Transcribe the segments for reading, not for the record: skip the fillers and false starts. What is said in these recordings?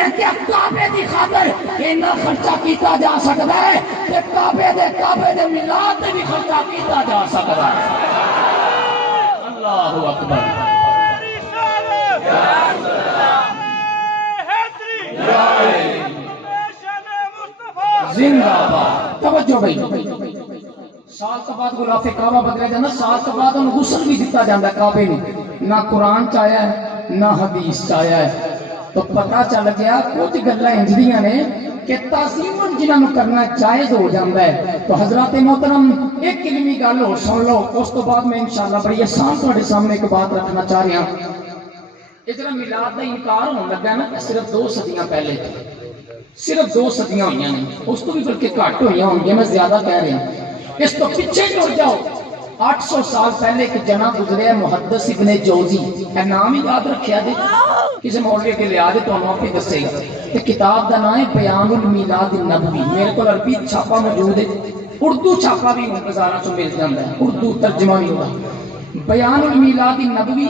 میں کیا کعبے دی خاطر اینا خرچہ کیتا جا سکتا ہے کہ کعبے دے میلاد تے بھی خرچہ کیتا جا سکتا ہے. اللہ اکبر. زندہ باد. توجہ بھائی. سال تو بعد غلاف کعبہ بدلے جانا، سال تو بعد انہوں غسل بھی دیتا جاندہ ہے کعبے نے. نہ قرآن چاہیا ہے نہ حدیث چاہیا ہے. تو پتہ چل گیا کچھ گلہ انجدیاں نے کہ تعظیمن جنہوں کرنا جائز ہو جاندہ ہے. تو حضرات محترم ایک علمی گل ہو سن لو، اس تو بعد میں انشاءاللہ بڑی آسان تہاڈے سامنے ایک بات رکھنا چاہ رہا ہوں. یہ جڑا میلاد کا انکار ہونے لگا نا، صرف 2 صدیاں پہلے تھے. صرف 2 صدیاں ہوئی ہیں، اس تو بھی بلکہ گھٹ ہوئی ہوں گے، میں زیادہ کہہ رہا ہوں. اس تو پیچھے ٹر جاؤ. 800 سال پہلے ایک جناب گزرے محدث ابن جوزی، ہے نام ہی یاد رکھیا دے، کسی مولوی کے لیا دے تو انہوں آپ ہی دسے گا. کتاب دا نام ہے بیان المیلاد النبوی. میرے کو عربی چھاپا موجود ہے، اردو چھاپا بھی بازاراں چوں مل جاندا ہے، اردو ترجمہ بھی ہوگا. بیان المیلاد النبوی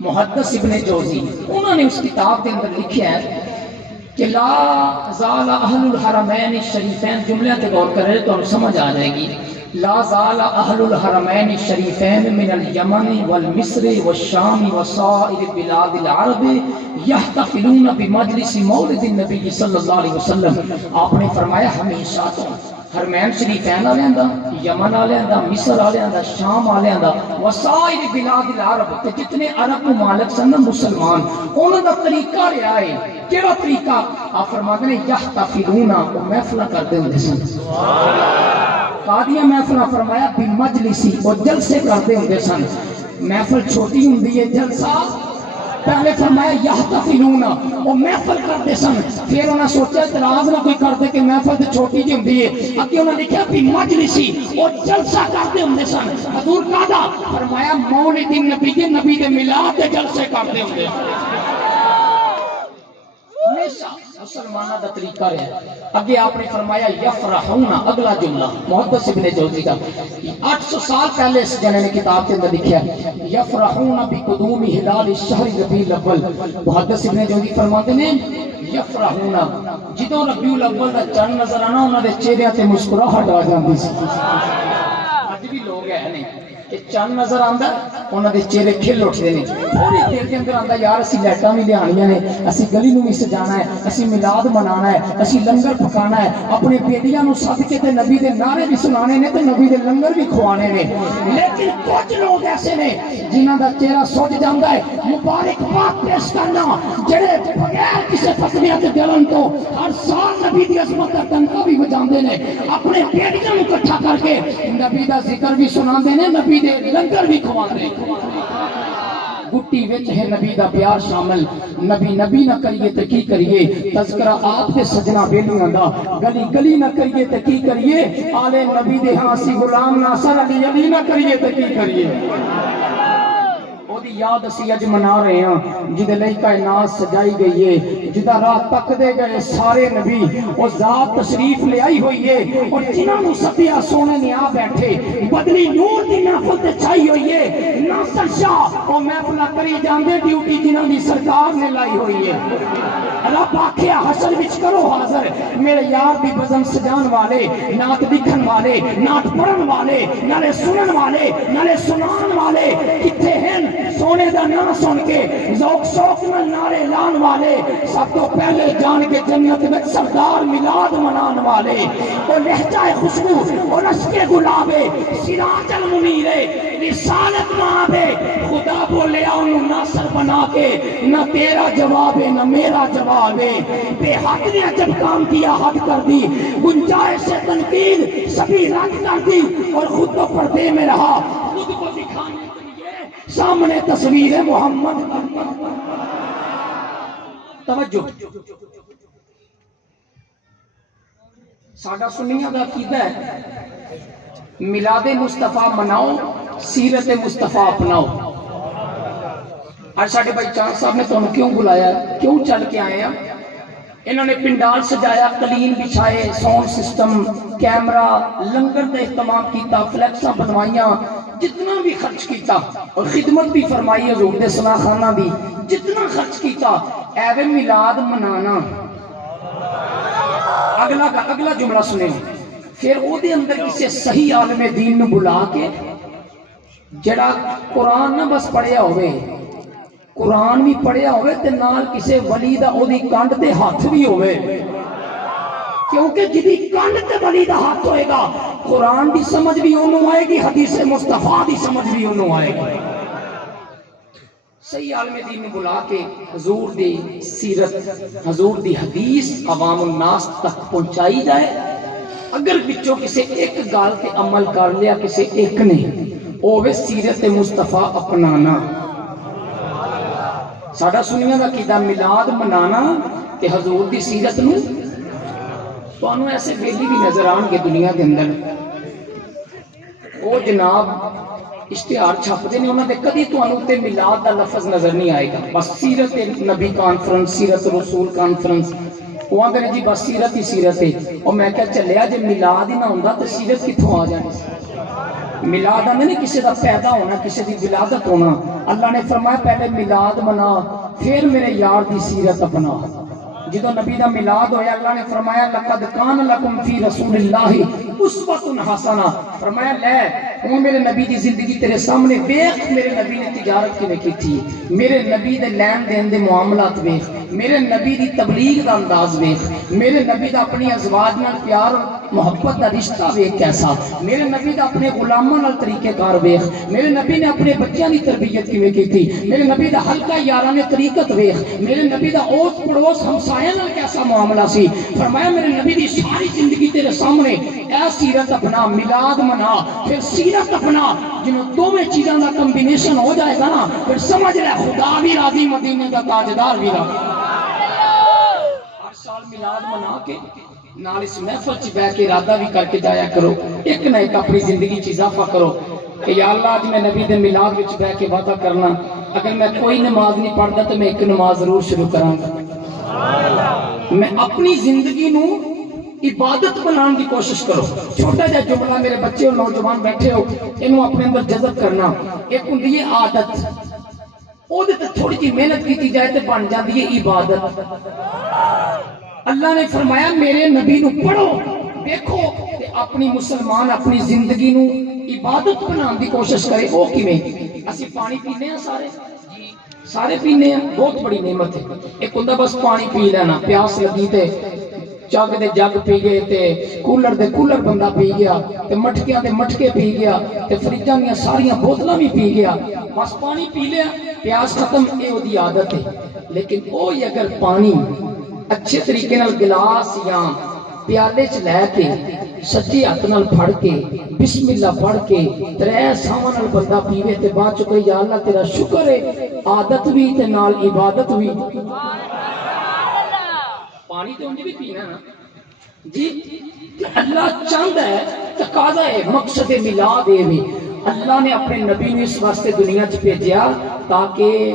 محدث ابن جوزی، انہوں نے اس کتاب کے اندر لکھیا ہے کہ لا زال اہل الحرمین الشریفین. جملے تے غور کرے تو سمجھ آ جائے گی. لا زال اہل الحرمین الشریفین من الیمن والمصر والشام وسائر بلاد العرب یحتفلون بمجلس مولد النبی صلی اللہ علیہ وسلم. آپ نے فرمایا ہمیشہ تو حرمین شریفین آلیاں دا، یمن آلیاں دا، مصر آلیاں دا، شام آلیاں دا، وسائر بلاد العرب، کہ جتنے عرب ممالک سن مسلمان، انہوں دا طریقہ رہا ہے. کیڑا طریقہ؟ آپ فرماتے ہیں یحتفلون، وہ محفلہ کرتے ہوندے سن. قادیہ محفلہ فرمایا بمجلسی، وہ جلسے کرتے ہوندے سن. محفل چھوٹی ہوندی ہے، جلسہ پہلے فرمایا یحتفلون، وہ محفل کرتے سن. پھر انہوں نے سوچا اعتراض نہ کوئی کرتے کہ محفل تو چھوٹی جی ہوندی ہے، اگے انہوں نے لکھا بمجلسی، وہ جلسہ کرتے ہوندے سن. حضور قادہ فرمایا مولد النبی، نبی دے میلاد دے جلسے کرتے ہوندے سن. ہمیشہ مسلمانہ دا طریقہ رہا. اگے آپ نے فرمایا یفرحون، اگلا جملہ محدث ابن جوزی کا 800 سال پہلے اس جنے نے کتاب کے اندر لکھا یفرحون بقدوم ہلال الشہر ربیع الاول. محدث ابن جوزی فرماتے ہیں یفرحون، جدوں ربیع الاول دا چند نظر آنا انہاں دے چہرے تے مسکراہٹ آ جاندی سی. اج بھی لوگ ہیں کہ چند نظر آندا انہاں دے چہرے کھل اٹھدے نے. تھوڑی دیر کے اندر آندا یار اسی لائٹاں بھی لیانیاں نے، اسی گلی نوں بھی سجانا ہے، اسی میلاد منانا ہے، اسی لنگر پکانا ہے، اپنے بیٹیاں نوں سد کے تے نبی دے نعرے بھی سنانے نے تے نبی دے لنگر بھی کھوانے نے. لیکن کچھ لوگ ایسے نے جنہاں دا چہرہ سج جاندا ہے مبارکباد پیش کرنا، جڑے بغیر کسی فتوی تے جلن تو ہر سال نبی دی عظمت دا ڈنکا بھی بجاندے نے، اپنے بیٹیاں نوں اکٹھا کر کے نبی دا ذکر بھی سناندے نے، نبی دے لنگر بھی کھواندے. گٹی وچ ہے نبی دا پیار شامل. نبی نبی نہ کریے تے کی کریے، تذکرہ آپ دے سجنا بیلیاں دا. گلی گلی نہ کریے تے کی کریے، آلے نبی دے ہاں سی غلام ناصر علی علی نہ کریے تے کی کریے. دی یاد اسی اج منا رہے ہیں جدے لئی کائنات سجائی گئی ہے، جدا راہ تک دے گئے سارے نبی، وہ ذات تشریف لے آئی ہوئی ہے. اور جنہاں نوں سدیا سونے نے آ بیٹھے، بدلی نور دی محفل تے چھائی ہوئی ہے. ناصر شاہ وہ محفلہ کری جاندے، ڈیوٹی جنہاں دی سرکار نے لائی ہوئی ہے. رب آکھیا حشر وچ کرو حاضر میرے یار دی بزم سجان والے، نعت لکھن والے، نعت پڑھن والے، نالے سنن والے، نالے سنان والے کتھے ہیں؟ سونے دا نام سن کے ذوق شوق میں نعرے لان والے، سب تو پہلے جان کے جنت میں سردار میلاد منان والے. وہ لہجہ خوشبو، وہ رشک گلابے، سراج المنیر رسالت مآبے. خدا بولے انہوں ناصر بنا کے، نہ تیرا جواب ہے نہ میرا جواب ہے. بے حق نے جب کام کیا حد کر دی، گنجائش سے تنقید سبھی رد کر دی، اور خود تو پردے میں رہا، خود کو دکھانے سامنے تصویر محمد. توجہ، ساڈا سنیاں دا عقیدہ ہے میلاد مصطفیٰ مناؤ، سیرت مصطفیٰ اپناؤ. آج ساڈے بھائی چار صاحب نے تمہیں کیوں بلایا، کیوں چل کے آئے ہیں؟ انہوں نے پنڈال سجایا، قلین بچھائے، ساؤنڈ سسٹم، کیمرہ، لنگر کا اہتمام کیتا، فلیکساں بنوائیاں، جتنا بھی خرچ کیتا اور خدمت بھی فرمائی حضور دے صلاح خانہ دی، جتنا خرچ کیتا ایوے میلاد منانا۔ اگلا جملہ سنیں، پھر او دے اندر کسی صحیح عالم دین نو بلا کے جڑا قرآن نہ بس پڑھیا ہوئے، قرآن بھی پڑھیا ہوئے تے نال کسے ولی دا او دی کانڈ تے ہاتھ بھی ہوئے، کیونکہ جدی کانڈ تے ولی دا ہاتھ ہوئے گا قرآن دی سمجھ بھی انہوں آئے گی، حدیث مصطفیٰ دی سمجھ بھی انہوں آئے گی۔ صحیح عالم دین نے بلا کے حضور دی سیرت، حضور دی حدیث عوام الناس تک پہنچائی جائے۔ اگر بچوں کسے ایک گال کے عمل کر لیا کسے ایک نے، اوہ سیرت مصطفیٰ اپنانا۔ ساڑھا سنیاں دا کیدہ میلاد منانا کہ حضور دی سیرت نو تو انہوں ایسے بیلی بھی نظر آن کے دنیا کے اندر وہ جناب اشتہار چھاپ دے نے انہوں نے کدی تو انہوں تے میلاد دا لفظ نظر نہیں آئے گا، بس سیرت نبی کانفرنس، سیرت رسول کانفرنس، وہ آگے جی بس سیرت ہی سیرت ہے۔ اور میں کہا چلیا جب میلاد ہی نہ ہوندہ تو سیرت کتوں آ جانے سے؟ میلاد آنے نہیں کسی دا پیدا ہونا، کسی دی ولادت ہونا۔ اللہ نے فرمایا پہلے میلاد منا پھر میرے یار دی سیرت اپنا۔ جدو نبی دا میلاد ہویا اللہ نے فرمایا لَقَدْ كَانَ لَكُمْ فِي رَسُولِ اللَّهِ أُسْوَةٌ حَسَنَةٌ، فرمایا لے ہوں میرے نبی دی زندگی تیرے سامنے ویخ، میرے نبی نے تجارت کی کی تھی، میرے نبی دے لین دین دے معاملات ویخ، میرے نبی دی تبلیغ دا انداز ویخ، میرے نبی دا اپنی ازواج نال پیار اور محبت دا رشتہ ویخ کیسا، میرے نبی دا اپنے غلاموں نال طریقے کار ویخ، میرے نبی نے اپنے بچیاں دی تربیت کی تھی، میرے نبی دا حلقہ یاران طریقت ویخ، میرے نبی دا اوس پڑوس ہمسایہ نال کیسا معاملہ سی۔ فرمایا میرے نبی دی ساری زندگی تیرے سامنے، اے سیرت اپنا، میلاد منا، پھر سیرت اپنا، جنہوں دو میں چیزاں دا کمبینیشن ہو جائے گا نا پھر سمجھ لے خدا بھی راضی، مدینے دا تاجدار بھی راضی۔ ہر سال میلاد منا کے نال اس محفل چ بیٹھ کے ارادہ بھی کر کے جایا کرو، ایک نہ ایک اپنی زندگی چ اضافہ کرو کہ یا اللہ آج میں نبی دے میلاد وچ بیٹھ کے وعدہ کرنا اگر میں کوئی نماز نہیں پڑھدا تو میں ایک نماز ضرور شروع کراں گا۔ میں اپنی زندگی نو عبادت بنان کی کوشش کرو۔ چھوٹا جا جملہ میرے بچے اور نوجوان بیٹھے ہو انہوں اپنے اندر جذب کرنا، ایک ہوندی ہے عادت، او دے تے تھوڑی جی محنت کی جائے تے بن جاندی ہے عبادت۔ اللہ نے فرمایا میرے نبی نو پڑھو، دیکھو تے اپنی مسلمان اپنی زندگی نو عبادت بنان دی کوشش کرے۔ او کیویں؟ اسی پانی پینے ہیں سارے پینے ہیں، بہت بڑی نعمت ہے۔ ایک ہوندا بس پانی پی لینا، پیاس لگی تے جگ دے جگ پی گئے تے کولر دے کولر بندہ پی گیا تے مٹکیاں دے مٹکے پی گیا تے فریجاں دیاں ساریاں بوتلاں بھی پی گیا، بس پانی پی لیا پیاس ختم، اے او دی عادت ہے۔ لیکن اوہی اگر پانی اچھے طریقے نال گلاس یا پیالے چ لے کے سچے ہاتھ نال پھڑ کے بسم اللہ پڑھ کے ترے ساواں نال بندہ پیوے تے بعد چ کہے یا اللہ تیرا شکر ہے، عادت بھی تے نال عبادت بھی۔ پانی تو انجی بھی پینا نا جی، اللہ چاہتا ہے تقاضا ہے، مقصد میلاد ہے بھی اللہ نے اپنے نبی نے اس واسطے دنیا چ بھیجیا تاکہ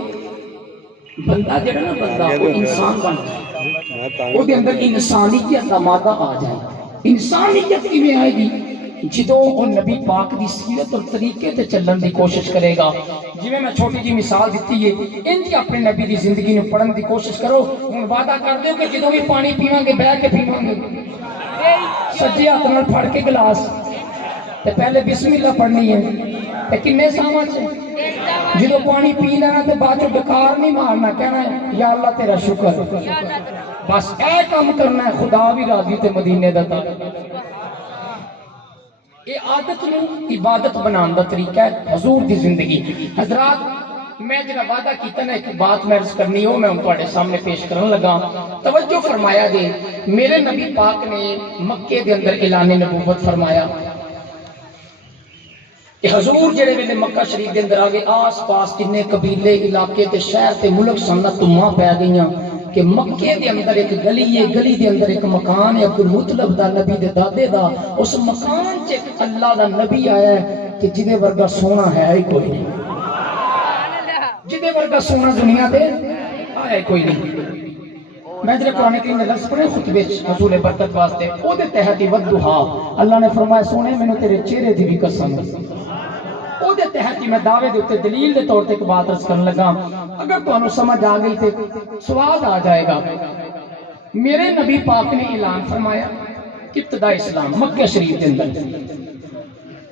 بندہ جڑا نا بندہ وہ انسان بن جائے، وہ دے اندر انسانیت کا مادہ آ جائے۔ انسانیت کیویں آئے گی؟ جدوں وہ نبی پاک دی سیرت اور طریقے تے چلن دی کوشش کرے گا۔ جویں میں چھوٹی جی مثال دیتی ہے، انج اپنے نبی دی زندگی نوں پڑھن دی کوشش کرو۔ ہن وعدہ کر دیو کہ جدوں بھی پانی پیواں گے بیٹھ کے پیواں گے، سجے ہاتھ نال پھڑ کے گلاس تے پہلے بسم اللہ پڑھنی ہے تے کنے ساواں چ جدوں پانی پی لینا تے بعد چ ڈکار نہیں مارنا، کہنا ہے یا اللہ تیرا شکر، بس اے کام کرنا ہے، خدا بھی راضی تے مدینے دا تاجدار۔ یہ عادت نو عبادت بنان دا طریقہ ہے حضور دی زندگی۔ حضرات میں جنہ وعدہ کیتا نا ایک بات میں عرض کرنی ہو، میں ان تواڈے سامنے پیش کرن لگا۔ توجہ فرمایا جے، میرے نبی پاک نے مکے دے اندر اعلان نبوت فرمایا کہ حضور جڑے ویلے مکہ شریف دے اندر آگے آس پاس جنے قبیلے علاقے تے شہر تے ملک سنت تماں پی گئیاں کہ مکے دے اندر ایک گلی ہے، گلی دے اندر ایک مکان ہے عبد المطلب دا نبی دے دادے دا، اس مکان چ ایک اللہ دا نبی آیا ہے کہ جدے ورگا سونا ہے ہی کوئی نہیں، جدے ورگا سونا دنیا دے آیا کوئی نہیں۔ میں جڑے قرآن کریم نے لفظ پڑھے خطبے حصول برکت واسطے او دے تحت ہی ودھا اللہ نے فرمایا سونے مینوں تیرے چہرے دی بھی قسم او دے تحت ہی میں دعوے دے اوتے دلیل دے طور تے ایک بات عرض کرن لگا اگر تانوں سمجھ آ گئی تے سوال آ جائے گا میرے نبی پاک نے اعلان فرمایا ابتدا اسلام مکہ شریف کے اندر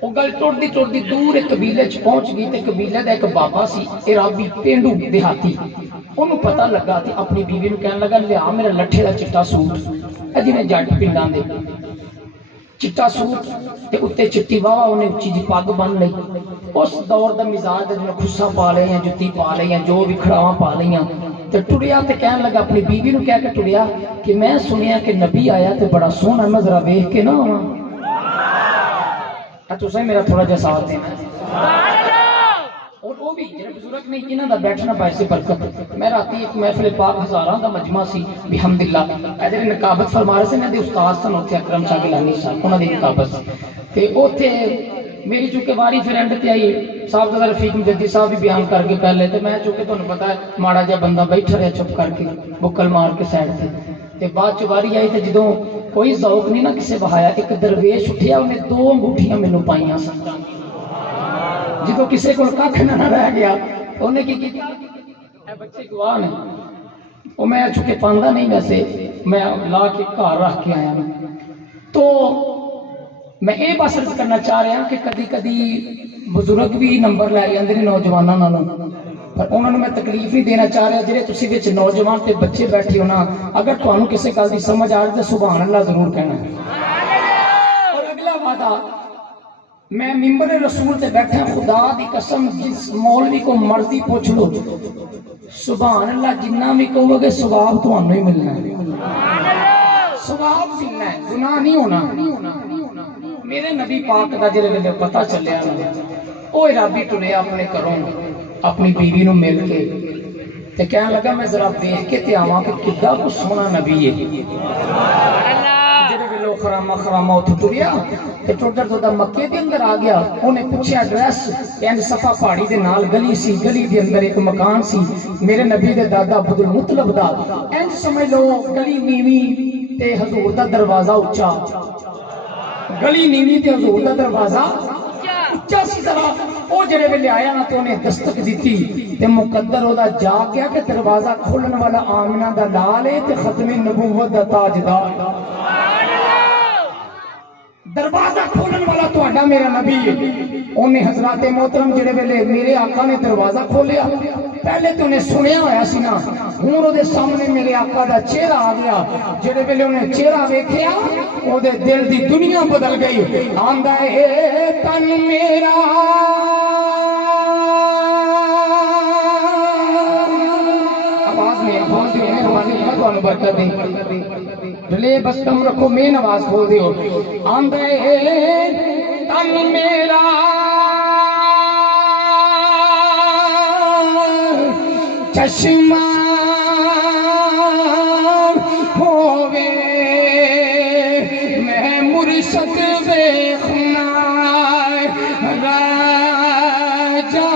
وہ گل ٹوٹتی دور ایک قبیلے چ پہنچ گئی تے قبیلے دا ایک بابا سی عرابی پینڈو دیہاتی انہوں پتہ لگا تے اپنی بیوی نوں کہن لگا لیا میرا لٹھے دا چٹا سوٹ اے جویں جٹ پنڈاں دے چٹا سوٹ تے اتے چٹی واوا انہیں اچھی جی پگ بن لئی اس دور دا مزاج دا جنہیں خصہ پا لے یا جتی پا لے یا جو بھی کھڑاواں پا لے تے ٹڑیا تے کہن لگا اپنی بیوی نوں کہہ کے ٹڑیا کہ میں سنیا کہ نبی آیا تے بڑا سونا نظرہ دیکھ کے نہ آواں تسیں میرا تھوڑا جا ساتھ دینا اور وہ بھی جنہیں بزرگ نہیں انہاں دا بیٹھنا باعث برکت میں راتی ایک محفل پاک ہزاراں دا مجمع سی بحمداللہ ادھر نقابت فرما رہے سے میں دے استاد سن اوتھے اکرم شاہ گیلانی صاحب انہاں دی نقابت تے اوتھے میری چونکہ واری فرینڈ تے آئی صاحب دا رفیق مجدی صاحب بھی بیان کر کے پہلے تے میں چونکہ تانوں پتہ ہے ماڑا جا بندہ بیٹھا رہا چپ کر کے بکل مار کے سائڈ تے بعد چ واری آئی تے جدوں کوئی ذوق نہیں نہ کسے بہایا ایک درویش اٹھیا انہیں 2 انگوٹھیاں مینوں پائیاں سن جدوں کسے کول ککھ نہ رہ گیا انہیں کی کیتا اے بچے گواہ نے او میں چونکہ پاندا نہیں ویسے میں لا کے گھر رکھ کے آیا میں تو میں یہ بس عرض کرنا چاہ رہا کہ کدی کدی بزرگ بھی نمبر لے جاندے نے نوجواناں نالوں پر انہوں نے میں تکلیف نہیں دینا چاہ رہا جڑے تسی وچ نوجوان تے بچے بیٹھے ہو نا اگر تانوں کسے گل دی سمجھ آ رہی تے سبحان اللہ ضرور کہنا اور اگلا وعدہ میں ممبر رسول تے بیٹھا خدا دی قسم جس مولوی کو مرضی پوچھ لو سبحان اللہ جنہ بھی کہو گے ثواب تانوں ہی ملنا ہے ثواب ملنا ہے گناہ نہیں ہونا میرے نبی پاک دا جڑے ویلے پتہ چلیا نا او عرابی ٹریا اپنے گھروں اپنی بیوی نو مل کے تے کہن لگا میں ذرا دیکھ کے تے آواں کہ کڈا کو سونا نبی ہے جڑے ویلے خراما اتھ ٹریا تے ٹوٹر تو دا مکے دے اندر آ گیا انہیں پوچھیا ایڈریس اینڈ صفا پہاڑی دے نال گلی سی گلی دے اندر ایک مکان سی میرے نبی دے دادا عبد المطلب دا اینج سمجھ لو گلی نیوی تے حضور دا دروازہ اچا گلی نیوی تے حضور دا دروازہ اچا سی طرح او جڑے ویلے آیا نا تے انہیں دستک دیتی تے مقدر او دا جا گیا کہ دروازہ کھولن والا آمنہ دا لال ہے تے ختم نبوت دا تاجدار دروازہ کھولن والا تہاڈا میرا نبی ہے انہیں حضرات محترم جڑے ویلے میرے آقا نے دروازہ کھولیا پہلے تو انہیں سنیا ہویا سی نا ہن او دے سامنے میرے آقا دا چہرہ آ گیا جڑے ویلے انہیں چہرہ ویکھیا او دے دل دی دنیا بدل گئی آندا اے تن میرا آواز میں بول دی مہربانی ہے تانوں برکت دے بلے بس کم رکھو مین آواز بول دیو آندا اے تن میرا چشمہ ہووے میں مرشد ویکھنا راجا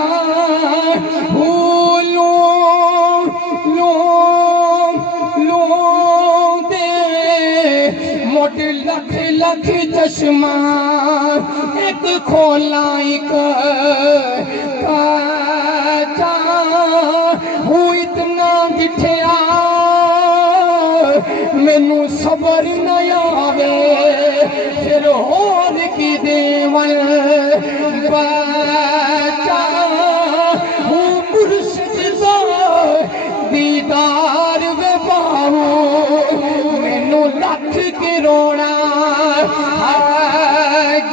موٹ لکھ لکھ چشمہ ایک کھولا ایک کاچا ہوں اتنا دٹھیا مینوں صبر نہ آوے پھر اور کی دیوان باچا ہوں مرشد دا دیدار وے پاؤں مینوں لکھ کے رونا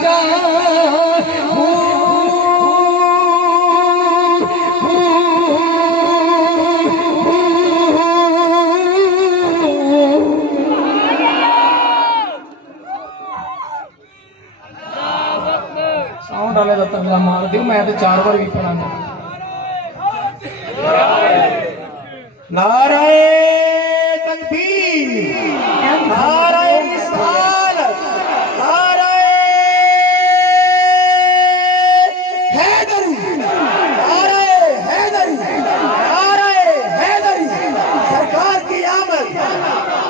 جا ساؤنڈ والے کا تبلا مار دیو میں تو 4 بار بھی پڑھا نعرہ تکبیر نعرہ رسالت نعرہ حیدری نعرہ حیدری نعرہ حیدری سرکار کی آمد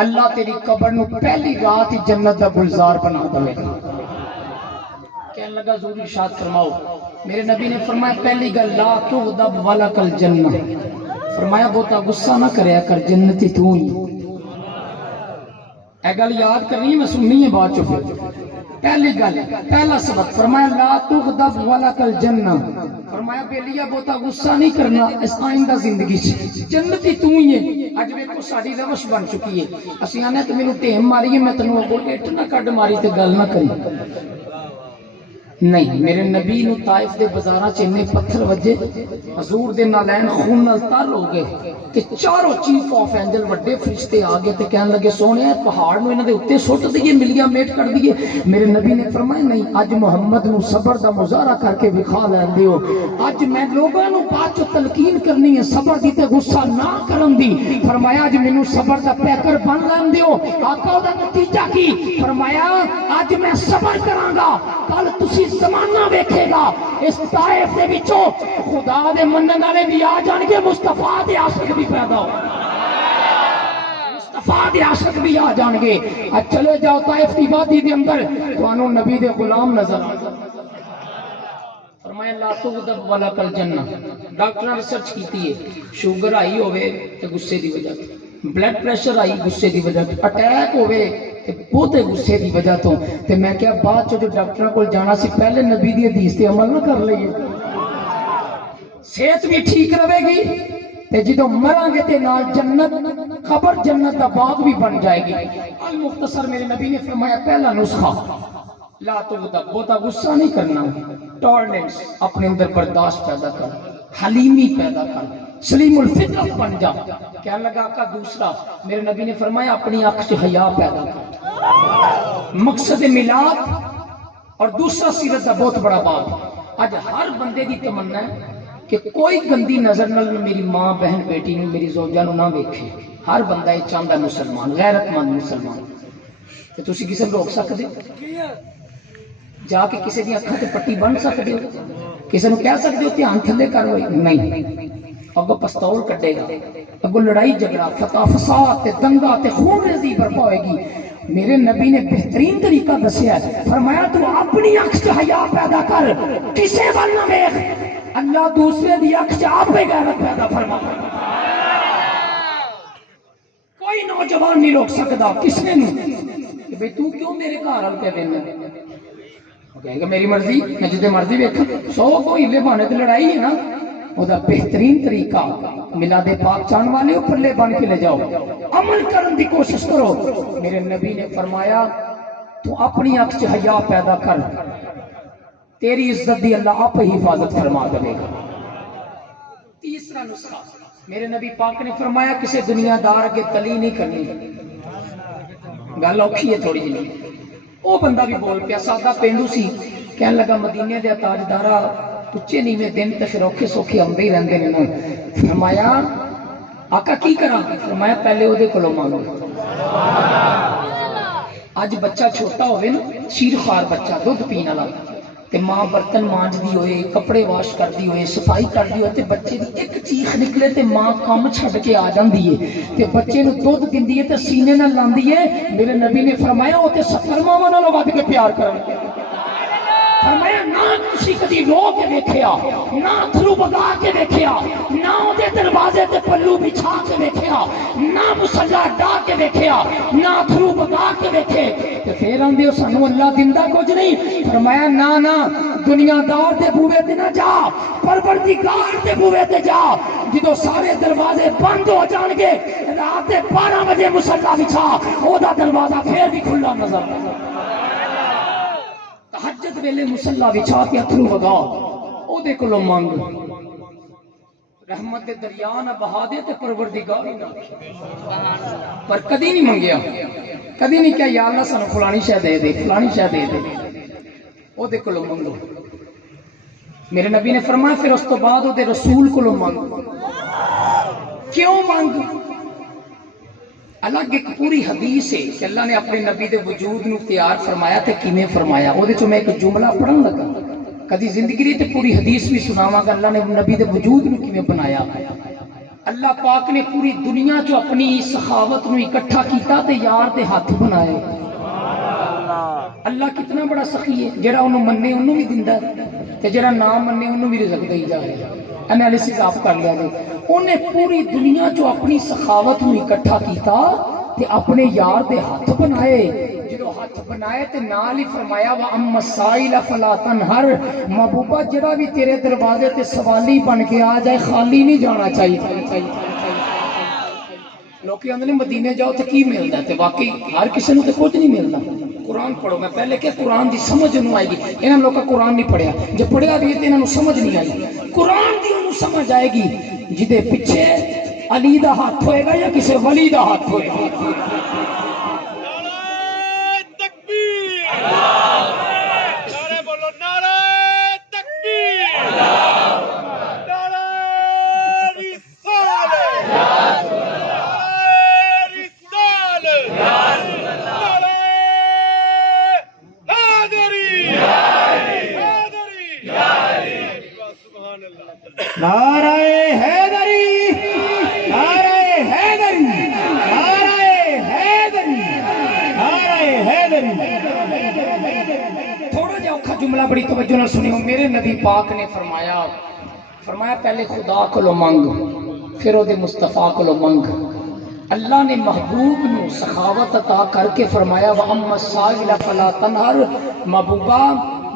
اللہ تیری قبر نو پہلی رات ہی جنت دا گلزار بنا دے گا. کہنے لگا حضور ارشاد فرماؤ. میرے نبی نے فرمایا پہلی گل لا تغضب ولک الجنہ. فرمایا بہتا غصہ نہ کریا کر، جنتی تو ہی. اے گل یاد کرنی ہے، میں سننی ہے بعد چ. پہلی گل پہلا سبق فرمایا لا تغضب ولک الجنہ. فرمایا بیلیا بہتا غصہ نہیں کرنا اس آئندہ زندگی سے، جنتی تو ہی ہے. اج ویکھو ساڈی روش بن چکی ہے، اسی آنے تے مینوں ٹیم ماری ہے، میں تینوں اگوں اٹ نہ کڈ ماری تے گل نہ کری. نہیں، میرے نبی نو طائف دے بازاراں چ اننے پتھر وجے، حضور دے نالین خون نال تر ہو گئے تے چاروں چیف آف اینجل وڈے فرشتے آ گئے تے کہن لگے سونے پہاڑ نو انہاں دے اوتے سٹ دیے، ملیا میٹ کر دیے. میرے نبی نے فرمایا نہیں، اج محمد نو صبر دا مظاہرہ کر کے دکھا لیندے ہو. اج میں لوگاں نو بعد چ تلقین کرنی ہے صبر دی تے غصہ نہ کرن دی. فرمایا اج مینوں صبر دا پیکر بن لیندے ہو. آقا دا نتیجہ کی؟ فرمایا اج میں صبر کراں گا، کل تسی زمانہ ویکھے گا اس طائف دے وچوں خدا دے منن والے بھی آ جان گے، مصطفیٰ دے عاشق بھی پیدا ہو، مصطفیٰ دے عاشق بھی آ جان گے. اج چلے جاؤ طائف دی وادی دے اندر، تانوں نبی دے غلام نظر آ جائیں. فرمایا لا تغضب ولک الجنہ. ڈاکٹر نے ریسرچ کیتی ہے، شوگر آئی ہوئے تے غصے دی وجہ تے، بلڈ پریشر آئی غصے دی وجہ تے، اٹیک ہوئے بہتے غصے دی وجہ تو. تے میں کیا بعد جو ڈاکٹر کو جانا سی پہلے نبی دی حدیث تے عمل نہ کر لئیے، صحت بھی ٹھیک رہے گی تے جدو مران گے تے نال جنت، قبر جنت دا باغ بھی بن جائے گی. المختصر میرے نبی نے فرمایا پہلا نسخہ لا تغضب، بہتا غصہ نہیں کرنا، ٹالرنس اپنے اندر برداشت پیدا کر، حلیمی پیدا کر، سلیم الفطرت بن جا. کہنے لگا کا دوسرا میرے نبی نے فرمایا اپنی آنکھ سے حیا پیدا کر. مقصد میلاد اور دوسرا سیرت کا بہت بڑا باب. آج ہر بندے کی تمنا ہے کہ کوئی گندی نظر نال میری ماں بہن بیٹی نو میری زوجہ نو نہ ویکھے. ہر بندہ یہ چاہتا ہے مسلمان، غیرت مند مسلمان. تو تسی کسی کو روک سکتے جا کے کسی دی اکھاں تے پٹی بن سکتے ہو؟ کسی کو کہہ سکتے ہو دھیان تھلے کرو؟ نہیں. اگو پستول کٹے گا، اگو لڑائی جھگڑا، فتح فساد تے دنگا تے خون ریزی برپا ہوئے گی. میرے نبی نے بہترین طریقہ دسیا ہے، فرمایا تو اپنی آنکھ سے حیا پیدا کر، کسے ول نہ ویکھ، اللہ دوسرے دی آنکھ سے آپ پہ غیرت پیدا فرما. کوئی نوجوان نہیں روک سکتا کس نے کہ بھئی تو کیوں میرے گھر وال پہ وینا؟ کہے گا میری مرضی، میں جدے مرضی ویکھاں. 100 کو ہیلے بانے تے لڑائی ہے نا. وہ دا بہترین طریقہ میلاد پاک چاہن والے اوپر لے بن کے لے جاؤ، عمل کرن دی کوشش کرو. میرے نبی نے فرمایا تو اپنی آنکھ سے حیا پیدا کر، تیری عزت دی اللہ آپ ہی حفاظت فرما دے گا. تیسرا نسخہ میرے نبی پاک نے فرمایا کسی دنیا دار کے تلی نہیں کرنی. گل اوکھی ہے تھوڑی جی. وہ بندہ بھی بول پیا، سادہ پینڈو سی، کہنے لگا مدینے دے تاجدارا اچے نیویں دن تے پھر اوکھے سوکھے آندے ہی رہندے نے. فرمایا آقا کی کراں؟ فرمایا پہلے اودے کولوں مانگو. اج بچہ چھوٹا ہوئے نا، شیر خوار بچہ دودھ پین والا، تے ماں برتن مانجدی ہوئے، کپڑے واش کردی ہوئے، صفائی کردی ہوئے تے بچے دی ایک چیخ نکلے تے ماں کام چھڈ کے آ جاندی ہے تے بچے نو دودھ دیندی ہے تے سینے نال لاندی ہے. میرے نبی نے فرمایا او تے 70 ماواں نالوں ود کے پیار کرن. فرمایا نہ کسی کدی رو کے دیکھیا، نہ اتھرو بگا کے دیکھیا، نہ دے دروازے تے پلو بچھا کے دیکھیا، نہ مصلا ڈا کے دیکھیا، نہ اتھرو بگا کے دیکھے تے پھر آندے ہو سانو اللہ دیندا کچھ نہیں. فرمایا نہ دنیا دار دے بوئے تے نہ جا، پروردگار دے بوئے تے جا. جدو سارے دروازے بند ہو جان گے رات 12 بجے مصلا بچھا، او دا دروازہ پھر بھی کھلا نظر آئے. تہجد ویلے مصلا بچھا کے اتھرو بگا، او دے کولوں مانگ، رحمت دے دریا نہ بہا دے تے پروردگار نہ. پر کدی نہیں منگیا، کدی نہیں کہا یا اللہ سانو فلانی شے دے دے، فلانی شے دے دے. او دے کولوں منگو. میرے نبی نے فرمایا پھر اس تو بعد او دے رسول کولوں مانگ. کیوں مانگ؟ الگ ایک پوری حدیث ہے کہ اللہ نے اپنے نبی دے وجود نو تیار فرمایا تے کیویں فرمایا. او دے چوں میں ایک جملہ پڑھن لگا، کدی زندگی تے پوری حدیث بھی سناواں گا اللہ نے نبی دے وجود نو کیویں بنایا. اللہ پاک نے پوری دنیا چو اپنی سخاوت نو اکٹھا کیتا تے یار دے ہاتھ بنائے. اللہ کتنا بڑا سخی ہے، جڑا انہوں مننے انہوں بھی دندا تے جڑا نہ مننے انہوں بھی رزق دے جائے. انالیسس آپ کر لیا جائے. انہیں پوری دنیا چو اپنی سخاوت نو اکٹھا کیتا تے اپنے یار دے ہاتھ بنائے. جدو ہاتھ بنائے تے نال ہی فرمایا وَأَمَّا السَّائِلَ فَلَا تَنْهَرْ، محبوبہ جڑا بھی تیرے دروازے تے سوالی بن کے آ جائے خالی نہیں جانا چاہیے. لوکی آندے نے مدینے جاؤ تے کی ملدا ہے، تے واقعی ہر کسی نو تے کچھ نہیں ملدا. قرآن پڑھو. میں پہلے کہ قرآن دی سمجھ انہوں آئے گی. انہاں لوگا قرآن نہیں پڑھیا، جب پڑھیا بھی تے انہوں سمجھ نہیں آئی. قرآن دی انہوں سمجھ آئے گی جدے پیچھے علی دا ہاتھ ہوئے گا یا کسی ولی دا ہاتھ ہوئے گا. نعرہ حیدری، نعرہ حیدری، نعرہ حیدری، نعرہ حیدری. تھوڑا جا اوکھا جملہ بڑی توجہ نہ سنیو. میرے نبی پاک نے فرمایا پہلے خدا کو لو منگ پھر او دے مصطفیٰ کو لو منگ. اللہ نے محبوب نو سخاوت عطا کر کے فرمایا وَأَمَّا السَّائِلَ فَلَا تَنْهَرْ، محبوبہ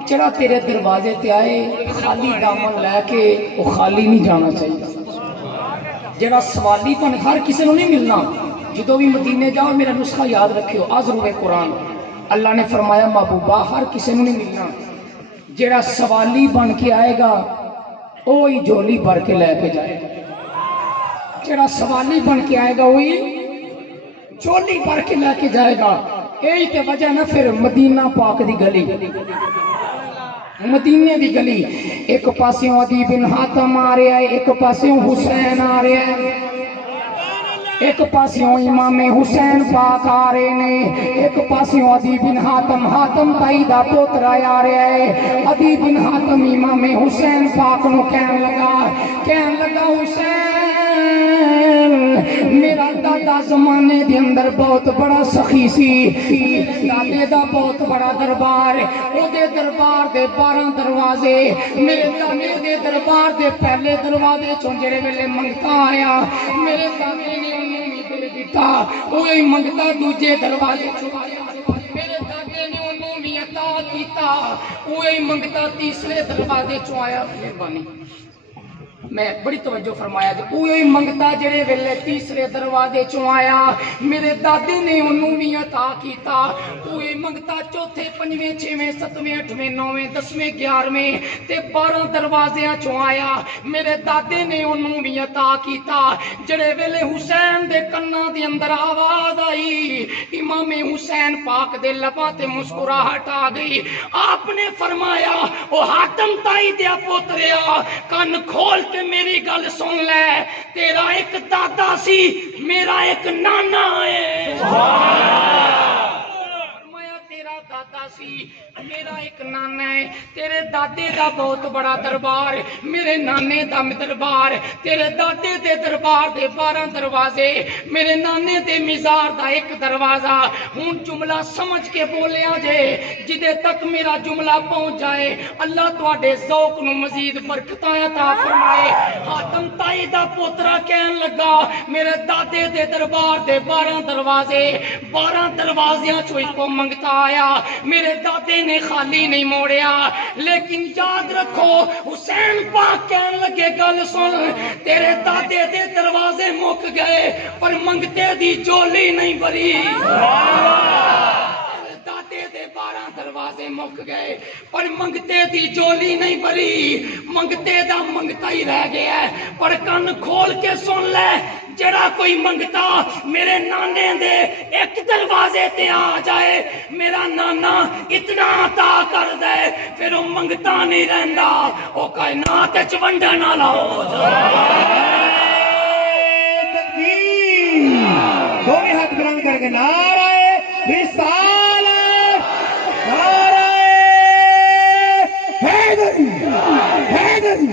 جڑا تیرے دروازے تے آئے خالی دامن لے کے وہ خالی نہیں جانا چاہیے. جڑا سوالی پن ہر کسی نو نہیں ملنا. جدو بھی مدینے جاؤ میرا نسخہ یاد رکھیو، آزروے قرآن. اللہ نے فرمایا محبوبہ ہر کسی نو نہیں ملنا. جڑا سوالی بن کے آئے گا وہی جولی بھر کے لے کے جائے گا. جڑا سوالی بن کے آئے گا وہی جولی بھر کے لے کے جائے گا. یہی تے وجہ نا پھر مدینہ پاک دی گلی، مدینے دی گلی. ایک پاسیوں عدی بن حاتم آ رہا ہے، ایک پاسیوں حسین آ رہا ہے، ایک پاسیوں امام حسین پاک آ رہے نے، ایک پاسیوں عدی بن حاتم، حاتم تائی دا پوترا آ رہا ہے. عدی بن حاتم امام حسین پاک نو کہن لگا حسین میرا دادا زمانے دے اندر بہت بڑا سخی سی، دادے دا بہت بڑا دربار، او دے دربار دے 12 دروازے. میرے دادے دے دربار دے پہلے دروازے چوں جڑے ویلے منگتا آیا میرے دادے نے انہوں بھی دے دیتا، وہی منگتا دوجے دروازے چوں آیا میرے دادے نے انہوں بھی عطا کیتا، وہی منگتا تیسرے دروازے چوں آیا. مہربانی میں بڑی توجہ فرمایا جی. وہی منگتا جڑے ویلے تیسرے دروازے چوں آیا میرے دادے نے انہوں بھی عطا کیتا. وہی منگتا چوتھے 5ویں 6ویں 7ویں 8ویں 9ویں 10ویں 11ویں تے 12 دروازیاں چوں آیا میرے دادے نے انہوں بھی عطا کیتا. جڑے ویلے حسین دے کنا دے اندر آواز آئی امام حسین پاک دے لباں تے مسکراہٹ آ گئی. آپ نے فرمایا او حاتم تائی دیا پوتریا کن کھول کے میری گل سن لے، تیرا ایک دادا سی میرا ایک نانا ہے. فرمایا تیرا دادا سی میرا ایک نانا ہے. تیرے دادے دا بہت بڑا دربار، میرے نانے دا دربار. تیرے دادے دے دربار دے 12 دروازے، میرے نانے دے مزار دا ایک دروازہ. ہن جملہ سمجھ کے بولیا جے جدے تک میرا جملہ پہنچ جائے اللہ تواڈے ذوق نو مزید برکتاں عطا فرمائے. حاتم تائی دا پوترا کہن لگا میرے دادے دے دربار دے 12 دروازے، 12 دروازیاں چوں ایک منگتا آیا میرے دادے نے خالی نہیں موڑیا. لیکن یاد رکھو حسین پاک کہن لگے گل سن، تیرے دادے دے دروازے مک گئے پر منگتے دی جولی نہیں بھری. دادے دے 12 دروازے مک گئے پر منگتے دی جولی نہیں بھری. منگتے دا منگتا ہی رہ گیا ہے. پر کن کھول کے سن لے جڑا کوئی منگتا میرے نانے دے ایک دروازے تے آ جائے میرا نانا اتنا عطا کر دے پھر وہ منگتا نہیں رہندا، وہ کائنات وچ ونڈن والا ہو جائے. دونوں ہاتھ بلند کر کے نعرہ رسالت، نعرہ حیدری، حیدری.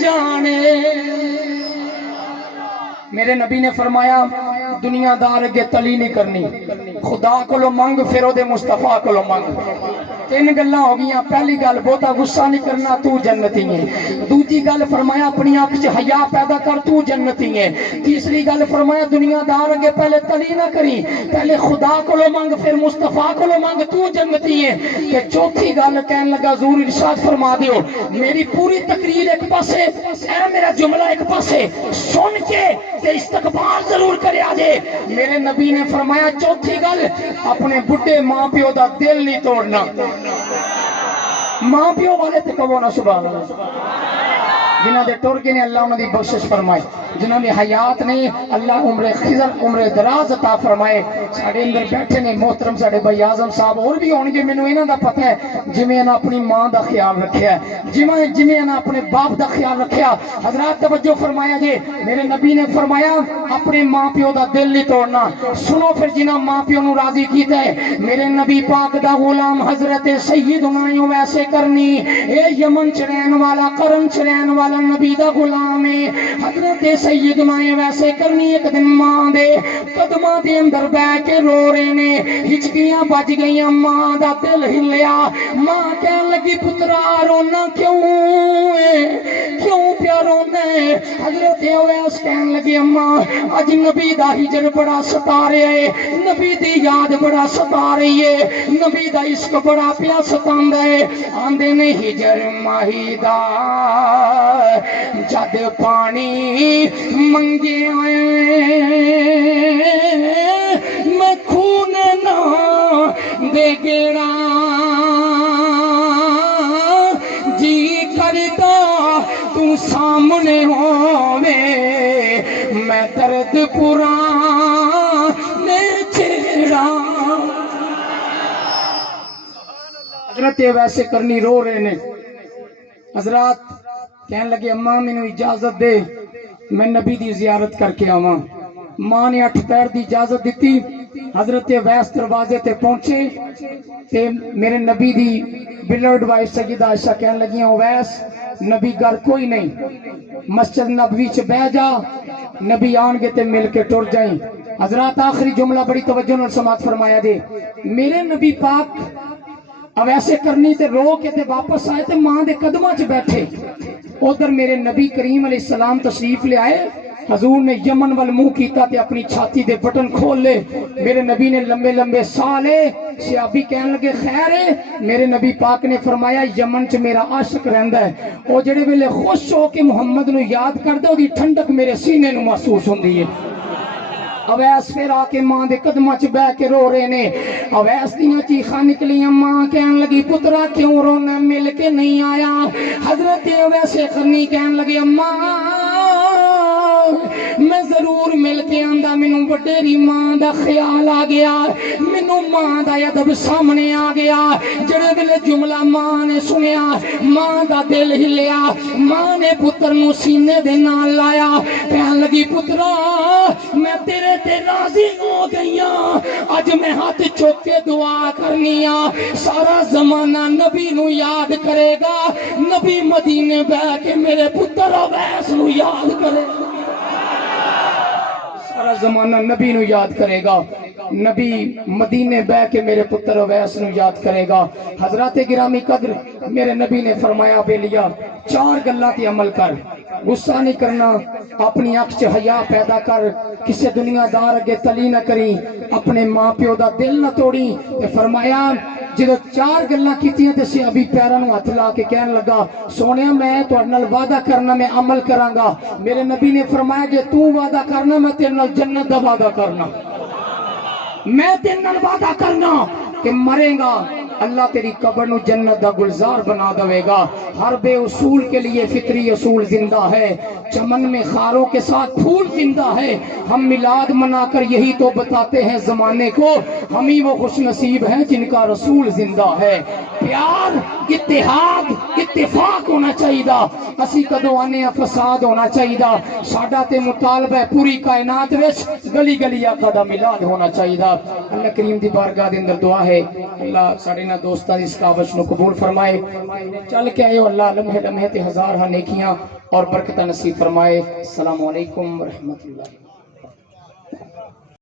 جانے. میرے نبی نے فرمایا دنیا دار اگے تلی نہیں کرنی, خدا کو منگ پھر او دے مصطفیٰ کو منگ. تین گلاں ہو گئیاں. پہلی گل بہتا غصہ نہیں کرنا, تو جنتی ہے. دوسری گل فرمایا اپنی آنکھ چ حیا پیدا کر, تو جنتی ہے. تیسری گل فرمایا دنیا دار اگے پہلے تلی نہ کری, پہلے خدا کو منگ پھر مصطفیٰ کو منگ, تو جنتی ہے. تے چوتھی گل کہن لگا حضور ارشاد فرما دیو میری پوری تقریر ایک پاسے, اے میرا جملہ ایک پاسے سن کے تے استقبال ضرور کرے آجے. میرے نبی نے فرمایا چوتھی گل اپنے بڈھے ماں پیو دا دل نہیں توڑنا. ماں پیو والے تے کہو نا سبحان اللہ. جنہاں دے ٹر گئے نے اللہ انہاں دی بخشش فرمائے, جنہاں دی حیات نے اللہ عمر خضر عمر دراز عطا فرمائے. ساڈے اندر بیٹھے نے محترم ساڈے بھائی اعظم صاحب اور بھی ہون گے, مینوں انہاں دا پتہ ہے جویں انہاں اپنی ماں دا خیال رکھیا ہے, جویں انہاں اپنے باپ دا خیال رکھیا. حضرات توجہ فرمایا جی, میرے نبی نے فرمایا اپنے ماں پیو دا دل نہیں توڑنا. سنو پھر جنہاں ماں پیو نو راضی کیتا ہے, میرے نبی پاک دا غلام حضرت سیدنا ویسے کرنی, اے یمن چ رہن والا کرن چ رہن والا نبی دا غلام ہے. حضرت سیدنا ویسے کرنی ایک دن ماں دے قدماں دے اندر بیٹھ کے رو رہے نے, ہچکیاں بج گئیاں, ماں دا دل ہلیا. ماں کہن لگی پترا رونا کیوں ہے, کیوں پیا رونا ہے؟ حضرت اویس کہن لگی اماں اج نبی دا ہجر بڑا ستا رہا ہے, نبی دی یاد بڑا ستا رہی ہے, نبی دا عشق بڑا پیا ستاندا ہے. آندے نے ہجر ماہی دا جد پانی منگے آئے, میں خون نہ دے گڑا, جی کرتا تو سامنے ہووے, میں درد پرانے چھیڑا. حضرت ویسے کرنی رو رہے نے. حضرات کہنے لگے اماں مینوں اجازت دے میں نبی دی زیارت کر کے آواں. ماں نے 8 پیر دی اجازت دیتی. حضرت ویس دروازے تے پہنچے تے میرے نبی دی بلڈ وائف سیدہ عائشہ کہنے لگی ویس نبی گھر کوئی نہیں, مسجد نبوی چ بہ جا, نبی آن گے تے مل کے ٹر جائیں. حضرات آخری جملہ بڑی توجہ نال سماعت فرمایا دے. میرے نبی پاک اب ایسے کرنی تے رو کے تے واپس آئے تے ماں دے قدماں چ بیٹھے. ادھر میرے نبی کریم علیہ السلام تشریف لے آئے. حضور نے یمن وال منہ کیتا تے اپنی چھاتی دے بٹن کھول لے. میرے نبی نے لمبے لمبے ساہ لے. صحابی کہنے لگے خیر ہے؟ میرے نبی پاک نے فرمایا یمن چ میرا عاشق رہندا ہے, او جڑے ویلے خوش ہو کے محمد نو یاد کردا اودی ٹھنڈک میرے سینے نو محسوس ہوندی ہے. اویس پھر آ کے ماں دے قدماں چ بہ کے رو رہے نے. اویس دیاں چیخاں نکلیاں. ماں کہن لگی پترا کیوں رونا, مل کے نہیں آیا؟ حضرت اویس کرنی کہن لگے اماں میں ضرور مل کے آندا, مینوں وڈیری ماں دا خیال آ گیا, مینوں ماں دا ادب سامنے آ گیا. جڑے ویلے جملہ ماں نے سنیا ماں دا دل ہلیا. ماں نے پتر نو سینے دے نال لایا. کہن لگی پترا میں تیرے تے راضی ہو گئیاں, اج میں ہاتھ چوک کے دعا کرنی آ, سارا زمانہ نبی نو یاد کرے گا, نبی مدینے بہ کے میرے پتر اویس نو یاد کرے گا. سارا زمانہ نبی نو یاد کرے گا, نبی مدینے بہ کے میرے پتر اویس نو یاد کرے گا. حضرات گرامی قدر, میرے نبی نے فرمایا بے لیا 4 گلاں تے عمل کر, غصہ نہیں کرنا, اپنی آنکھ چ حیا پیدا کر, کسی دنیا دار اگے تلی نہ کری, اپنے ماں پیو دا دل نہ توڑی. تے فرمایا جدو 4 گلاں کیتیاں تے صحابی پیراں نو ہاتھ لا کے کہن لگا سونیا میں تہاڈے نال وعدہ کرنا میں عمل کراں گا. میرے نبی نے فرمایا جے تو وعدہ کرنا میں تیرے نال جنت دا وعدہ کرنا, میں تیرے نال وعدہ کرنا کہ مرے گا اللہ تیری قبر نو جنت دا گلزار بنا دے گا. ہر بے اصول کے لیے فطری اصول زندہ ہے, چمن میں خاروں کے ساتھ پھول زندہ ہے. ہم میلاد منا کر یہی تو بتاتے ہیں زمانے کو, ہم ہی وہ خوش نصیب ہیں جن کا رسول زندہ ہے. پیار اتحاد اتفاق ہونا چاہیے اسی کدو آنے فساد ہونا چاہیے ساڈا تے مطالبہ ہے پوری کائنات وچ گلی گلی آقا دا میلاد ہونا چاہیے اللہ کریم دی بارگاہ دے اندر دعا ہے اللہ ساڈے نا دوستاں دی اس کاوش نو قبول فرمائے چل کے آئے اللہ لمحے لمحے تے ہزار نیکیاں اور برکتہ نصیب فرمائے السلام علیکم ورحمۃ اللہ